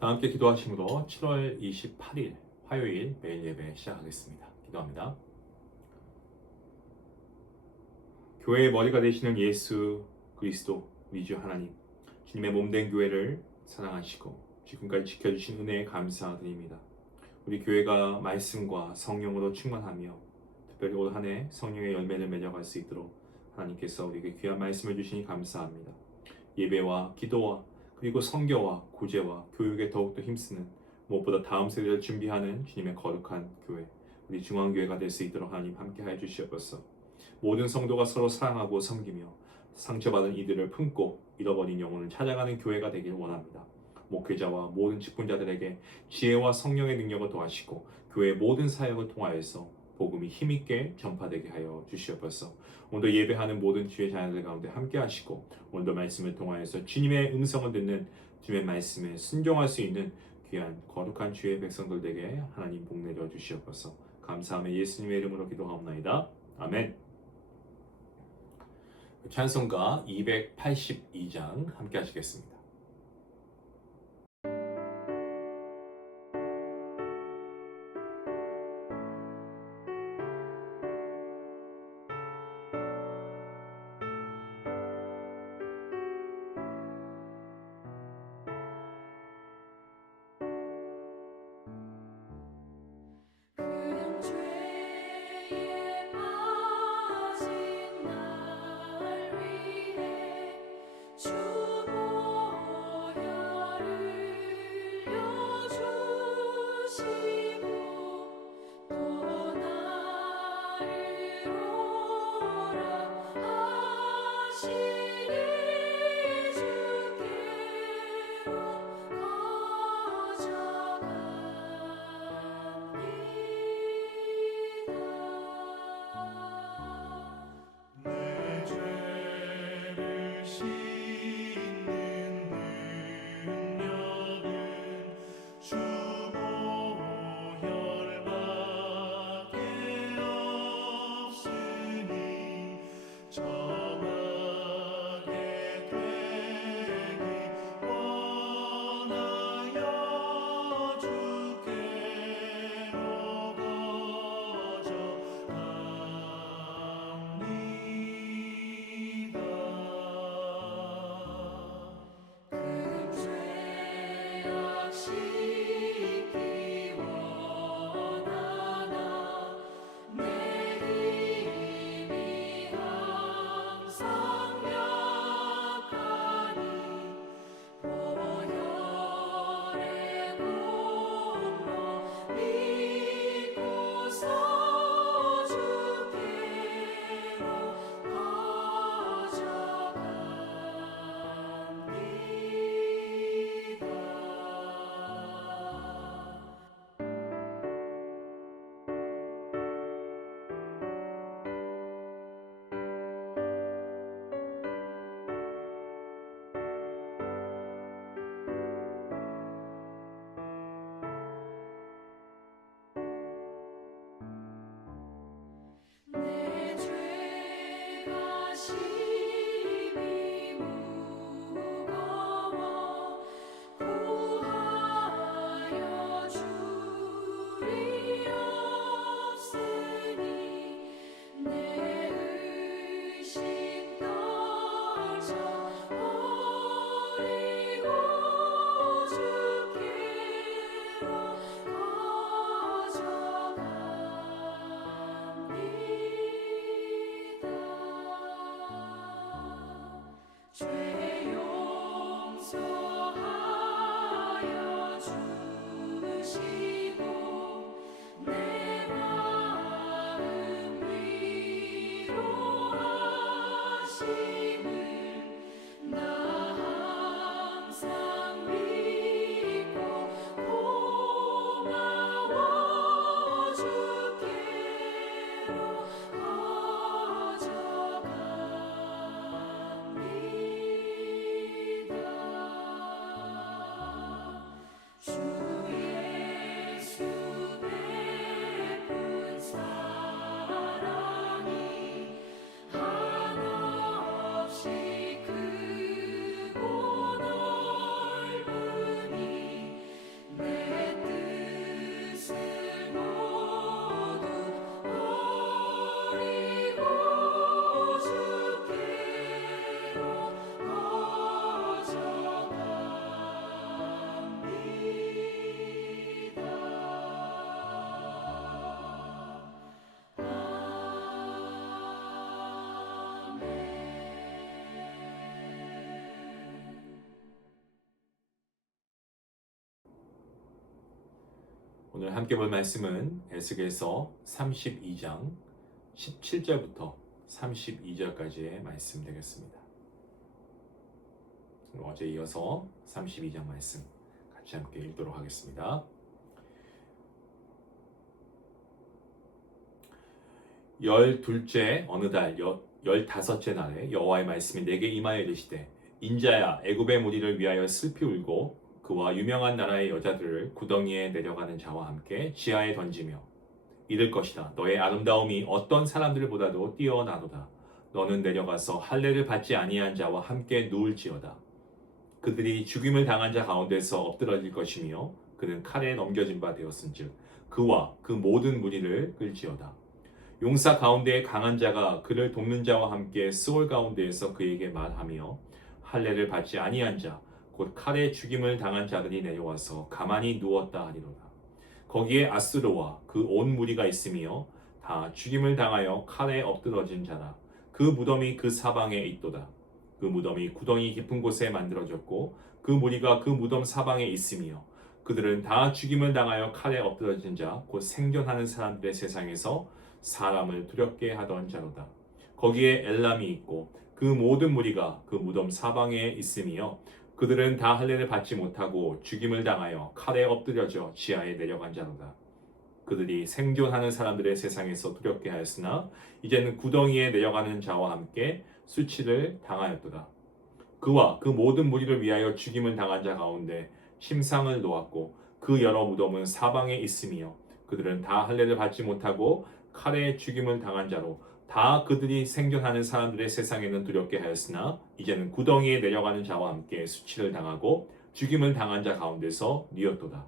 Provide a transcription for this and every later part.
다 함께 기도하심으로 7월 28일 화요일 매일 예배 시작하겠습니다. 기도합니다. 교회의 머리가 되시는 예수 그리스도 우리 주 하나님, 주님의 몸된 교회를 사랑하시고 지금까지 지켜주신 은혜에 감사드립니다. 우리 교회가 말씀과 성령으로 충만하며 특별히 올 한 해 성령의 열매를 맺어갈 수 있도록 하나님께서 우리에게 귀한 말씀을 주시니 감사합니다. 예배와 기도와 그리고 선교와 구제와 교육에 더욱더 힘쓰는, 무엇보다 다음 세대를 준비하는 주님의 거룩한 교회, 우리 중앙교회가 될 수 있도록 하나님 함께하여 주시옵소서. 모든 성도가 서로 사랑하고 섬기며 상처받은 이들을 품고 잃어버린 영혼을 찾아가는 교회가 되길 원합니다. 목회자와 모든 직분자들에게 지혜와 성령의 능력을 더하시고 교회의 모든 사역을 통하여서 복음이 힘있게 전파되게 하여 주시옵소서. 오늘도 예배하는 모든 주의 자녀들 가운데 함께 하시고 오늘도 말씀을 통하여서 주님의 음성을 듣는, 주님의 말씀에 순종할 수 있는 귀한 거룩한 주의 백성들 되게 하나님 복 내려 주시옵소서. 감사하며 예수님의 이름으로 기도하옵나이다. 아멘. 찬송가 282장 함께 하시겠습니다. 그냥 죄에 빠진 날 위해 주 보혈 오늘 함께 볼 말씀은 에스겔서 32장 17절부터 32절까지의 말씀 되겠습니다. 어제 이어서 32장 말씀 같이 함께 읽도록 하겠습니다. 12째 어느 달 15째 날에 여호와의 말씀이 내게 임하여 이르시되 인자야 애굽의 무리를 위하여 슬피 울고 그와 유명한 나라의 여자들을 구덩이에 내려가는 자와 함께 지하에 던지며 이를 것이다. 너의 아름다움이 어떤 사람들보다도 뛰어나도다. 너는 내려가서 할례를 받지 아니한 자와 함께 누울지어다. 그들이 죽임을 당한 자 가운데서 엎드러질 것이며 그는 칼에 넘겨진 바 되었은즉 그와 그 모든 무리를 끌지어다. 용사 가운데에 강한 자가 그를 돕는 자와 함께 스올 가운데에서 그에게 말하며 할례를 받지 아니한 자 곧 칼에 죽임을 당한 자들이 내려와서 가만히 누웠다 하리로다. 거기에 아수르와 그 온 무리가 있으며 다 죽임을 당하여 칼에 엎드러진 자라. 그 무덤이 그 사방에 있도다. 그 무덤이 구덩이 깊은 곳에 만들어졌고 그 무리가 그 무덤 사방에 있으며 그들은 다 죽임을 당하여 칼에 엎드러진 자 곧 생존하는 사람들의 세상에서 사람을 두렵게 하던 자로다. 거기에 엘람이 있고 그 모든 무리가 그 무덤 사방에 있으며 그들은 다 할례를 받지 못하고 죽임을 당하여 칼에 엎드려져 지하에 내려간 자로다. 그들이 생존하는 사람들의 세상에서 두렵게 하였으나 이제는 구덩이에 내려가는 자와 함께 수치를 당하였도다. 그와 그 모든 무리를 위하여 죽임을 당한 자 가운데 침상을 놓았고 그 여러 무덤은 사방에 있으며 그들은 다 할례를 받지 못하고 칼에 죽임을 당한 자로 다 그들이 생존하는 사람들의 세상에는 두렵게 하였으나 이제는 구덩이에 내려가는 자와 함께 수치를 당하고 죽임을 당한 자 가운데서 뉘었도다.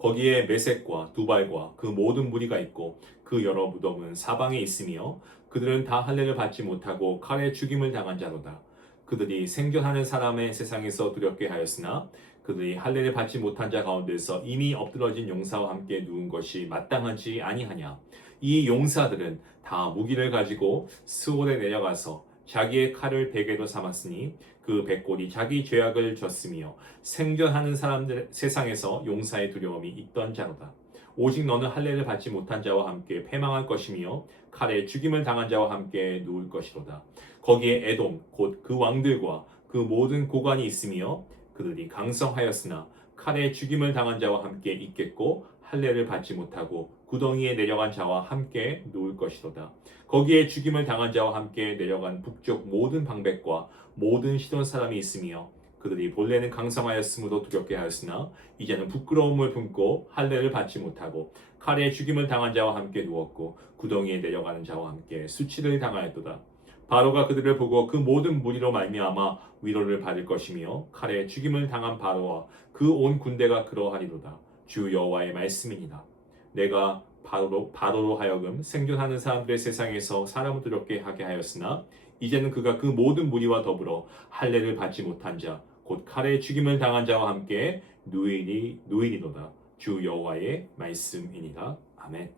거기에 메섹과 두발과 그 모든 무리가 있고 그 여러 무덤은 사방에 있으며 그들은 다 할례를 받지 못하고 칼에 죽임을 당한 자로다. 그들이 생존하는 사람의 세상에서 두렵게 하였으나 그들이 할례를 받지 못한 자 가운데서 이미 엎드러진 용사와 함께 누운 것이 마땅하지 아니하냐. 이 용사들은 다 무기를 가지고 스올에 내려가서 자기의 칼을 베개로 삼았으니 그 백골이 자기 죄악을 졌으며 생존하는 사람들 세상에서 용사의 두려움이 있던 자로다. 오직 너는 할례를 받지 못한 자와 함께 패망할 것이며 칼에 죽임을 당한 자와 함께 누울 것이로다. 거기에 에돔 곧 그 왕들과 그 모든 고관이 있으며 그들이 강성하였으나 칼에 죽임을 당한 자와 함께 있겠고 할례를 받지 못하고 구덩이에 내려간 자와 함께 누울 것이로다. 거기에 죽임을 당한 자와 함께 내려간 북쪽 모든 방백과 모든 시돈 사람이 있으며 그들이 본래는 강성하였으므로 두렵게 하였으나 이제는 부끄러움을 품고 할례를 받지 못하고 칼에 죽임을 당한 자와 함께 누웠고 구덩이에 내려가는 자와 함께 수치를 당하였도다. 바로가 그들을 보고 그 모든 무리로 말미암아 위로를 받을 것이며 칼에 죽임을 당한 바로와 그 온 군대가 그러하리로다. 주 여호와의 말씀이니라. 내가 바로로 하여금 생존하는 사람들의 세상에서 사람을 두렵게 하게 하였으나 이제는 그가 그 모든 무리와 더불어 할례를 받지 못한 자 곧 칼에 죽임을 당한 자와 함께 누이리로다. 주 여호와의 말씀이니라. 아멘.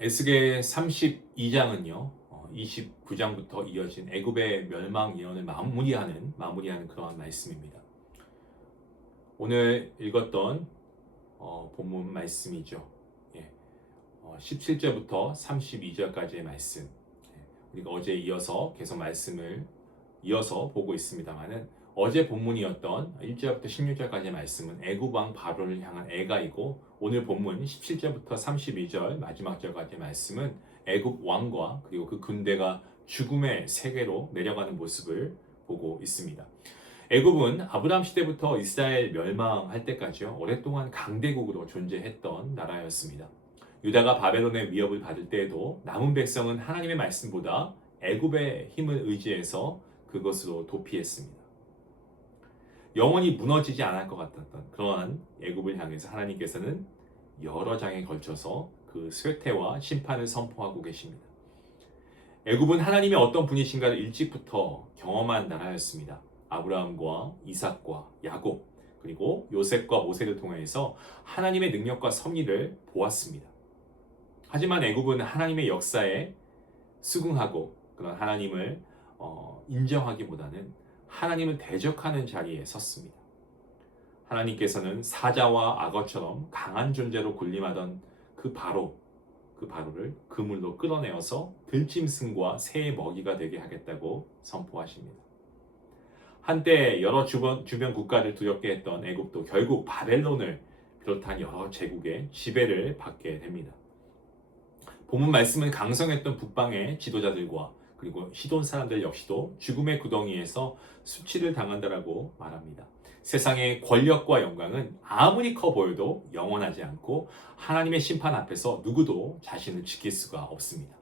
에스겔 32장은요 29장부터 이어진 애굽의 멸망 예언을 마무리하는 그러한 말씀입니다. 오늘 읽었던 본문 말씀이죠. 17절부터 32절까지의 말씀. 우리가 어제 이어서 계속 말씀을 이어서 보고 있습니다만은 어제 본문이었던 1절부터 16절까지의 말씀은 애굽 왕 바로를 향한 애가이고 오늘 본문 17절부터 32절 마지막 절까지의 말씀은 애굽 왕과 그리고 그 군대가 죽음의 세계로 내려가는 모습을 보고 있습니다. 애굽은 아브라함 시대부터 이스라엘 멸망할 때까지요 오랫동안 강대국으로 존재했던 나라였습니다. 유다가 바벨론의 위협을 받을 때에도 남은 백성은 하나님의 말씀보다 애굽의 힘을 의지해서 그것으로 도피했습니다. 영원히 무너지지 않을 것 같았던 그러한 애굽을 향해서 하나님께서는 여러 장에 걸쳐서 그 쇠퇴와 심판을 선포하고 계십니다. 애굽은 하나님의 어떤 분이신가를 일찍부터 경험한 나라였습니다. 아브라함과 이삭과 야곱 그리고 요셉과 모세를 통해서 하나님의 능력과 섭리를 보았습니다. 하지만 애굽은 하나님의 역사에 수긍하고 그런 하나님을 인정하기보다는 하나님을 대적하는 자리에 섰습니다. 하나님께서는 사자와 악어처럼 강한 존재로 군림하던 그 바로를 그물로 끌어내어서 들짐승과 새의 먹이가 되게 하겠다고 선포하십니다. 한때 여러 주변 국가를 두렵게 했던 애굽도 결국 바벨론을 비롯한 여러 제국의 지배를 받게 됩니다. 본문 말씀은 강성했던 북방의 지도자들과 그리고 시돈 사람들 역시도 죽음의 구덩이에서 수치를 당한다라고 말합니다. 세상의 권력과 영광은 아무리 커 보여도 영원하지 않고 하나님의 심판 앞에서 누구도 자신을 지킬 수가 없습니다.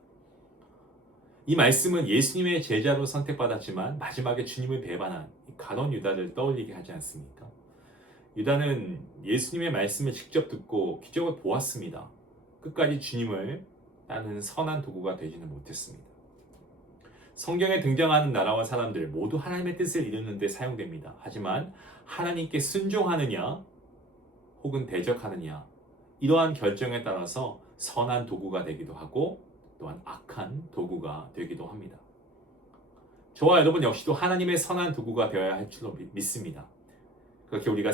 이 말씀은 예수님의 제자로 선택받았지만 마지막에 주님을 배반한 가룟 유다를 떠올리게 하지 않습니까? 유다는 예수님의 말씀을 직접 듣고 기적을 보았습니다. 끝까지 주님을 따르는 선한 도구가 되지는 못했습니다. 성경에 등장하는 나라와 사람들 모두 하나님의 뜻을 이루는 데 사용됩니다. 하지만 하나님께 순종하느냐 혹은 대적하느냐 이러한 결정에 따라서 선한 도구가 되기도 하고 또한 악한 도구가 되기도 합니다. 저와 여러분 역시도 하나님의 선한 도구가 되어야 할 줄로 믿습니다. 그렇게 우리가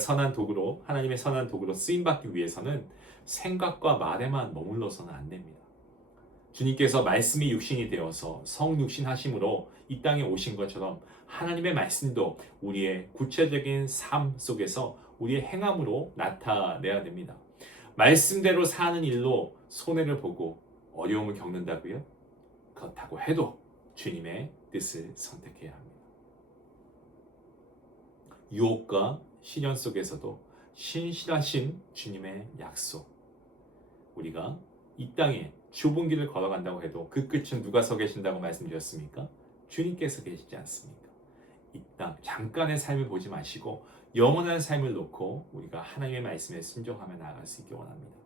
하나님의 선한 도구로 쓰임받기 위해서는 생각과 말에만 머물러서는 안 됩니다. 주님께서 말씀이 육신이 되어서 성육신하심으로 이 땅에 오신 것처럼 하나님의 말씀도 우리의 구체적인 삶 속에서 우리의 행함으로 나타내야 됩니다. 말씀대로 사는 일로 손해를 보고 어려움을 겪는다고요? 그렇다고 해도 주님의 뜻을 선택해야 합니다. 유혹과 시련 속에서도 신실하신 주님의 약속. 우리가 이 땅에 좁은 길을 걸어간다고 해도 그 끝은 누가 서 계신다고 말씀드렸습니까? 주님께서 계시지 않습니까? 이 땅 잠깐의 삶을 보지 마시고 영원한 삶을 놓고 우리가 하나님의 말씀에 순종하며 나아갈 수 있기 원합니다.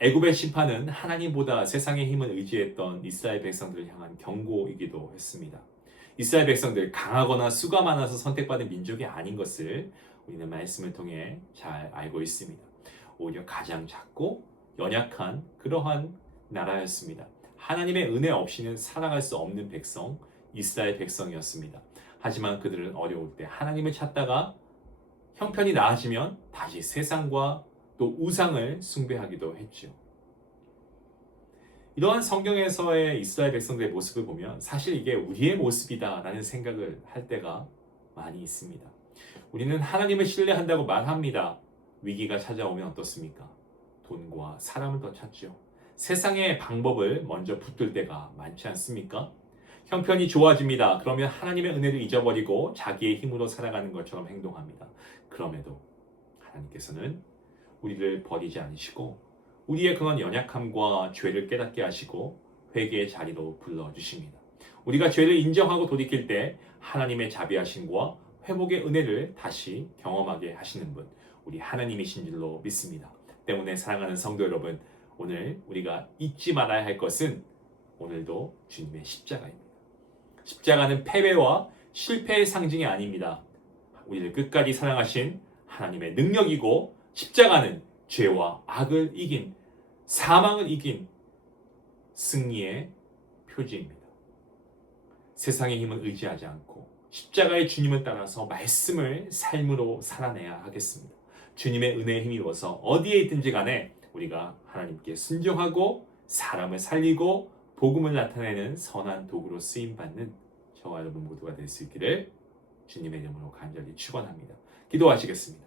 애굽의 심판은 하나님보다 세상의 힘을 의지했던 이스라엘 백성들을 향한 경고이기도 했습니다. 이스라엘 백성들 강하거나 수가 많아서 선택받은 민족이 아닌 것을 우리는 말씀을 통해 잘 알고 있습니다. 오히려 가장 작고 연약한 그러한 나라였습니다. 하나님의 은혜 없이는 살아갈 수 없는 백성, 이스라엘 백성이었습니다. 하지만 그들은 어려울 때 하나님을 찾다가 형편이 나아지면 다시 세상과 또 우상을 숭배하기도 했죠. 이러한 성경에서의 이스라엘 백성들의 모습을 보면 사실 이게 우리의 모습이다라는 생각을 할 때가 많이 있습니다. 우리는 하나님을 신뢰한다고 말합니다. 위기가 찾아오면 어떻습니까? 돈과 사람을 더 찾죠. 세상의 방법을 먼저 붙들 때가 많지 않습니까? 형편이 좋아집니다. 그러면 하나님의 은혜를 잊어버리고 자기의 힘으로 살아가는 것처럼 행동합니다. 그럼에도 하나님께서는 우리를 버리지 않으시고 우리의 그런 연약함과 죄를 깨닫게 하시고 회개의 자리로 불러주십니다. 우리가 죄를 인정하고 돌이킬 때 하나님의 자비하심과 회복의 은혜를 다시 경험하게 하시는 분, 우리 하나님이신 줄로 믿습니다. 때문에 사랑하는 성도 여러분, 오늘 우리가 잊지 말아야 할 것은 오늘도 주님의 십자가입니다. 십자가는 패배와 실패의 상징이 아닙니다. 우리를 끝까지 사랑하신 하나님의 능력이고 십자가는 죄와 악을 이긴, 사망을 이긴 승리의 표지입니다. 세상의 힘을 의지하지 않고 십자가의 주님을 따라서 말씀을 삶으로 살아내야 하겠습니다. 주님의 은혜에 힘입어서 어디에 있든지 간에 우리가 하나님께 순종하고 사람을 살리고 복음을 나타내는 선한 도구로 쓰임받는 저와 여러분 모두가 될 수 있기를 주님의 이름으로 간절히 축원합니다. 기도하시겠습니다.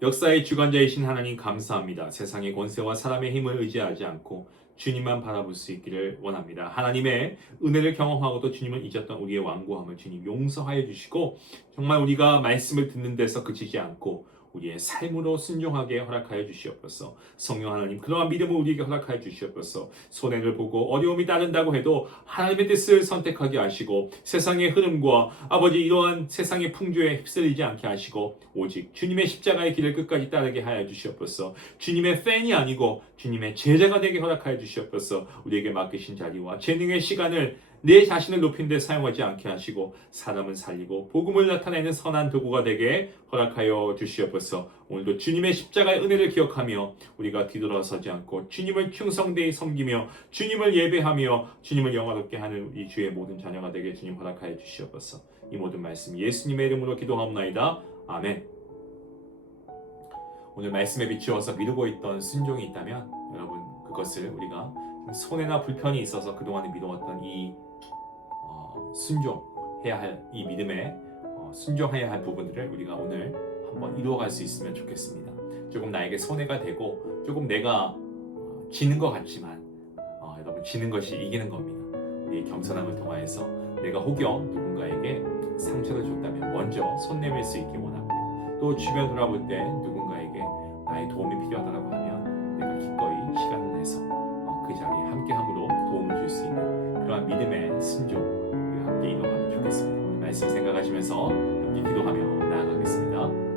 역사의 주관자이신 하나님 감사합니다. 세상의 권세와 사람의 힘을 의지하지 않고 주님만 바라볼 수 있기를 원합니다. 하나님의 은혜를 경험하고도 주님을 잊었던 우리의 완고함을 주님 용서하여 주시고 정말 우리가 말씀을 듣는 데서 그치지 않고 우리의 삶으로 순종하게 허락하여 주시옵소서. 성령 하나님 그러한 믿음을 우리에게 허락하여 주시옵소서. 손해를 보고 어려움이 따른다고 해도 하나님의 뜻을 선택하게 하시고 세상의 흐름과 아버지 이러한 세상의 풍조에 휩쓸리지 않게 하시고 오직 주님의 십자가의 길을 끝까지 따르게 하여 주시옵소서. 주님의 팬이 아니고 주님의 제자가 되게 허락하여 주시옵소서. 우리에게 맡기신 자리와 재능의 시간을 내 자신을 높인 데 사용하지 않게 하시고 사람을 살리고 복음을 나타내는 선한 도구가 되게 허락하여 주시옵소서. 오늘도 주님의 십자가의 은혜를 기억하며 우리가 뒤돌아서지 않고 주님을 충성되이 섬기며 주님을 예배하며 주님을 영화롭게 하는 이 주의 모든 자녀가 되게 주님 허락하여 주시옵소서. 이 모든 말씀 예수님의 이름으로 기도하옵나이다. 아멘. 오늘 말씀에 비추어서 미루고 있던 순종이 있다면 여러분 그것을 우리가 손해나 불편이 있어서 그동안에 미루었던 이 순종해야 할 이 믿음에 순종해야 할 부분들을 우리가 오늘 한번 이루어갈 수 있으면 좋겠습니다. 조금 나에게 손해가 되고 조금 내가 지는 것 같지만 여러분 지는 것이 이기는 겁니다. 우리의 겸손함을 통하여서 내가 혹여 누군가에게 상처를 줬다면 먼저 손 내밀 수 있기 원하고요. 또 주변 돌아볼 때 누군가에게 나의 도움이 필요하다고 하면 내가 기꺼이 시간을 내서 그 자리에 함께함으로 도움을 줄 수 있는 그러한 믿음의 순종 우리가 함께 이뤄가면 좋겠습니다. 오늘 말씀 생각하시면서 함께 기도하며 나아가겠습니다.